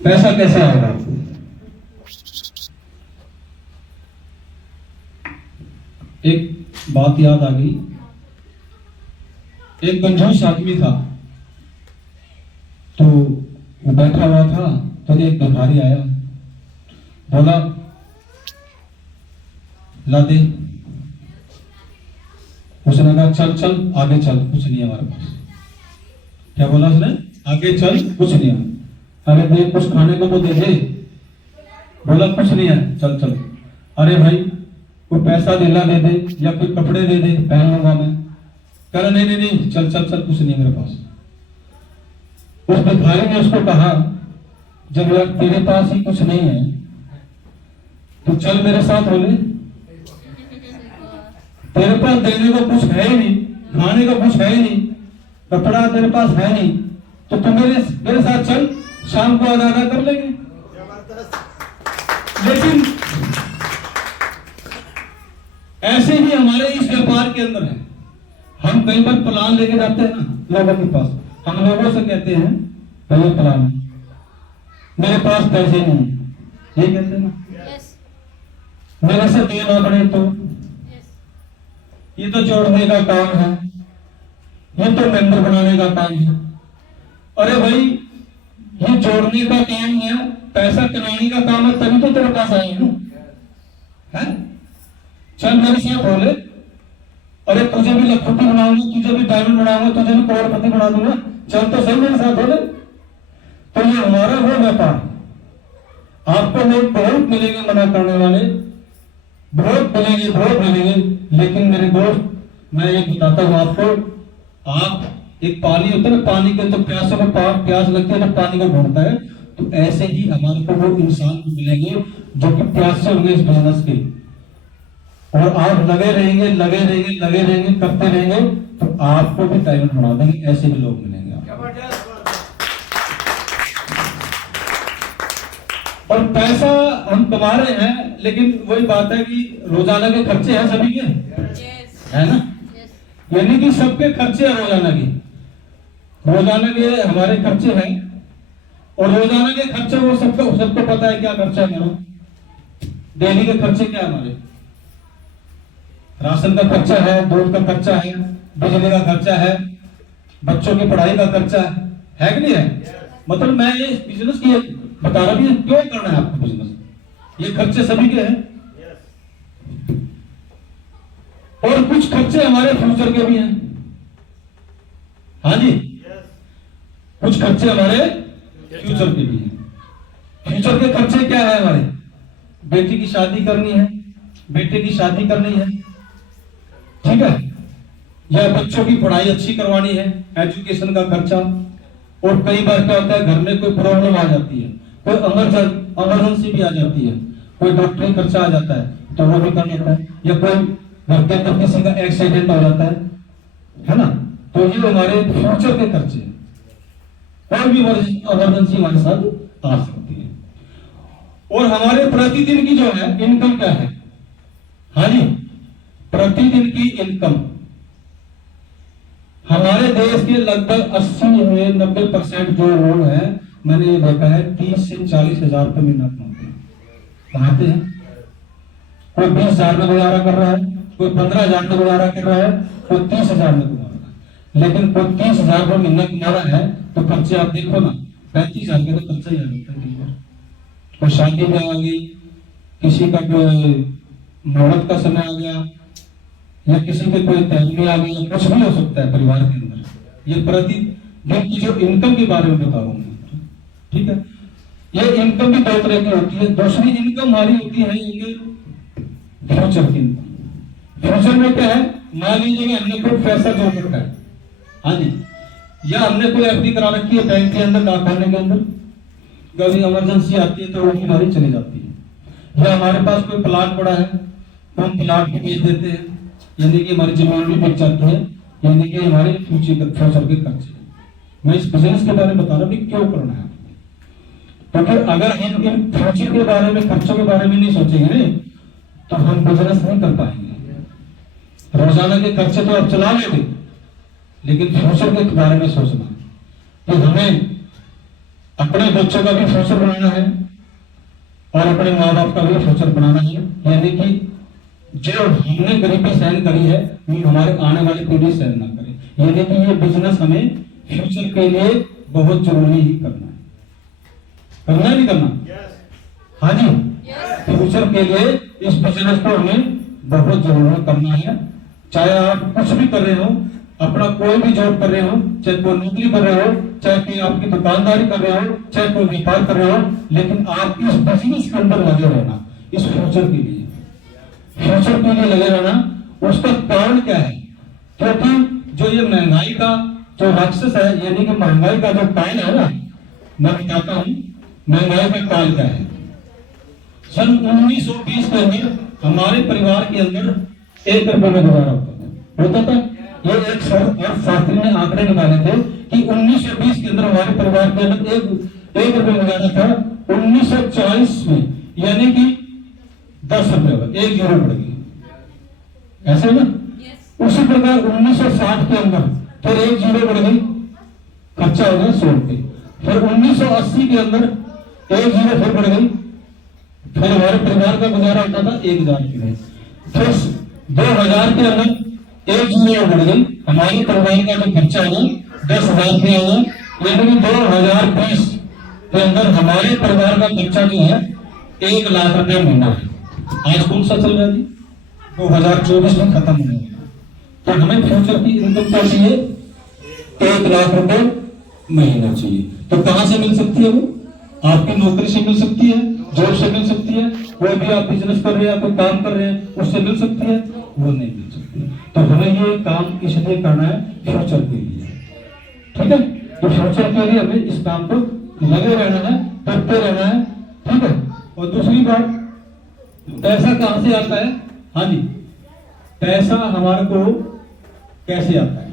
पैसा कैसे आएगा? एक बात याद आ गई। एक कंजूस आदमी था, तो वो बैठा हुआ था, तो एक भिखारी आया, बोला ला दे। उसने कहा चल चल आगे चल, कुछ नहीं है हमारे पास। क्या बोला उसने? आगे चल, कुछ नहीं है। अरे भाई कुछ खाने को तो दे दे। बोला कुछ नहीं है, चल चल। अरे भाई कोई पैसा दिला दे दे या कोई कपड़े दे दे, पहन लूंगा मैं। कह रहा नहीं नहीं नहीं, चल चल चल, कुछ नहीं है मेरे पास। उस भिखारी ने उसको कहा जब यार तेरे पास ही कुछ नहीं है तो चल मेरे साथ बोले, तेरे पास देने को कुछ है ही नहीं, खाने को कुछ है ही नहीं, कपड़ा तेरे पास है नहीं, तो तू मेरे साथ चल, शाम को अदा कर लेंगे। लेकिन ऐसे ही हमारे इस व्यापार के अंदर है। हम कई बार प्लान लेके जाते हैं ना लोगों के पास, हम लोगों से कहते हैं भैया प्लान मेरे पास पैसे नहीं, ये कहते हैं ना, मेरे से देना पड़े तो ये तो जोड़ने का काम है, ये तो मेंबर बनाने का काम है। अरे भाई ये जोड़ने का काम है, पैसा कमाने का काम है, तभी तो तेरे पास आए हैं। चल मेरे साथ बोले, अरे तुझे भी लखपति बनाऊंगा, तुझे भी डायमंड बनाऊंगा, तुझे भी करोड़पति बना दूंगा, चल तो सही मेरे साथ बोले। तो ये हमारा वो व्यापार। आपको लोग बहुत मिलेंगे मना करने वाले, बहुत मिलेंगे, लेकिन मेरे दोस्त मैं ये बताता हूं आपको, आप एक पानी होता है ना, पानी के तो प्यास लगती है, तो पानी को ढूंढता है, तो ऐसे ही हमारे को वो इंसान मिलेंगे जो कि प्यास से होंगे इस बिजनेस के, और आप लगे रहेंगे करते रहेंगे, तो आपको भी डायमंड बना देंगे। ऐसे भी लोग मिलेंगे और पैसा हम कमा रहे हैं, लेकिन वही बात है कि रोजाना के खर्चे हैं सभी के, है ना? यानी कि सबके खर्चे हैं रोजाना के हमारे खर्चे हैं, और रोजाना के खर्चे वो सबको पता है क्या खर्चा है हमारा। डेली के खर्चे क्या है हमारे? राशन का खर्चा है, दूध का खर्चा है, बिजली का खर्चा है, बच्चों की पढ़ाई का खर्चा है कि नहीं है? मतलब मैं ये बिजनेस की बता रहा हूं, क्यों करना है आपको बिजनेस, ये खर्चे सभी के हैं। और कुछ खर्चे हमारे फ्यूचर के भी हैं। हाँ जी, कुछ खर्चे हमारे फ्यूचर के भी हैं। फ्यूचर के खर्चे क्या है हमारे? बेटी की शादी करनी है, बेटे की शादी करनी है, ठीक है, या बच्चों की पढ़ाई अच्छी करवानी है, एजुकेशन का खर्चा। और कई बार क्या होता है, घर में कोई प्रॉब्लम आ जाती है, कोई इमरजेंसी भी आ जाती है, कोई डॉक्टरी खर्चा आ जाता है, तो वो भी करना होता है, या कोई घर के अंदर किसी का एक्सीडेंट हो जाता है ना, तो ये हमारे फ्यूचर के खर्चे, कोई भी इमरजेंसी हमारे साथ आ सकती है। और हमारे प्रतिदिन की जो है इनकम क्या है? हाँ जी, प्रतिदिन की इनकम हमारे देश के लगभग 80-90% जो लोग हैं, मैंने ये देखा है 30 से 40 हजार रुपये महीना कमाते हैं। कोई 20,000 में गुजारा कर रहा है, कोई 15,000 में गुजारा कर रहा है, कोई 30,000 में गुजारा रहा है। लेकिन कोई 30,000 रुपये महीना कमा रहा है तो खर्चे आप देखो ना, 35,000 के तो खर्चा ही आ जाता है। कोई शादी में आ गई, किसी का कोई मौत का समय आ गया, या किसी के कोई तहलील आ गई, कुछ भी हो सकता है परिवार के अंदर। ये प्रतिदिन की जो इनकम के बारे में बता रहा हूँ, ठीक है। ये इनकम भी दो तरह की होती है। दूसरी इनकम हमारी होती है ये फ्यूचर की इनकम। फ्यूचर में क्या है, मान लीजिए हमने कोई पैसा जोड़ रखा है, हाँ जी, या हमने कोई एफडी करा रखी है बैंक के अंदर, कारखाने के अंदर, कभी इमरजेंसी आती है तो वो हमारी चली जाती है। या हमारे पास कोई प्लाट पड़ा है तो हम प्लाट भी बेच देते हैं, यानी कि हमारी जमीन भी बिक जाती है, यानी कि हमारे फ्यूचर के खर्चे। मैं इस बिजनेस के बारे में बता रहा हूँ क्यों करना है, क्योंकि अगर हम इन फ्यूचर के बारे में, खर्चों के बारे में नहीं सोचेंगे तो हम बिजनेस नहीं कर पाएंगे। रोजाना के खर्चे तो आप चला लेंगे, लेकिन फ्यूचर के बारे में सोचना कि हमें अपने बच्चों का भी फ्यूचर बनाना है और अपने माँ बाप का भी फ्यूचर बनाना है। यानी कि जो हमने गरीबी सहन करी है वो हमारे आने वाली पीढ़ी सहन ना करे। यानी कि ये बिजनेस हमें फ्यूचर के लिए बहुत जरूरी ही करना है। करना नहीं करना? हाँ जी, फ्यूचर के लिए इस बिजनेस को हमें बहुत जरूरी करना है। चाहे आप कुछ भी कर रहे हो, अपना कोई भी जॉब कर रहे हो, चाहे कोई नौकरी कर रहे हो, चाहे कोई आपकी दुकानदारी कर रहे हो, चाहे कोई व्यापार कर रहे हो, लेकिन आप इस बिजनेस के अंदर लगे रहना। इस फ्यूचर के लिए, फ्यूचर के लिए लगे रहना। उसका कारण क्या है? क्योंकि जो ये महंगाई का जो राक्षस है, यानी कि महंगाई का जो काल है ना, मैं बताता हूं महंगाई का काल क्या है। सन 1920 के अंदर हमारे परिवार के अंदर 1 रुपए में गुजारा होता था। ये एक शास्त्री ने आंकड़े निकाले थे कि 1920 के अंदर हमारे परिवार के अंदर एक रुपए गुजारा था। 1940 में यानी कि 10 रुपए, 1 जीरो बढ़ गई, ऐसे ना। उसी प्रकार 1960 के अंदर फिर 1 जीरो बढ़ गई, खर्चा हो गया 100 रुपए। फिर 1980 के अंदर 1 जीरो फिर बढ़ गई, फिर हमारे परिवार का गुजारा होता था 1000 रुपये। फिर 2000 के अंदर 1 जीरो बढ़ गई, हमारे परिवार का जो खर्चा है 10,000 रुपये होगा। यानी कि 2020 के अंदर हमारे परिवार का खर्चा जो है 1 लाख रुपये महीना है। आज कौन सा चल रहा है? 2024 में खत्म होने वाला। तो हमें फ्यूचर की इनकम क्या चाहिए? 1 लाख रुपए महीना चाहिए। तो कहां से मिल सकती है वो? आपकी नौकरी से मिल सकती है, जॉब से मिल सकती है, कोई भी आप बिजनेस कर रहे हैं, कोई काम कर रहे हैं, उससे मिल सकती है? वो नहीं मिल सकती। तो हमें ये काम इसलिए करना है फ्यूचर के लिए, ठीक है? तो फ्यूचर के लिए हमें इस काम को लगे रहना है, करते रहना है, ठीक है? और दूसरी बात, पैसा कहां से आता है? हाँ जी, पैसा हमारे को कैसे आता है?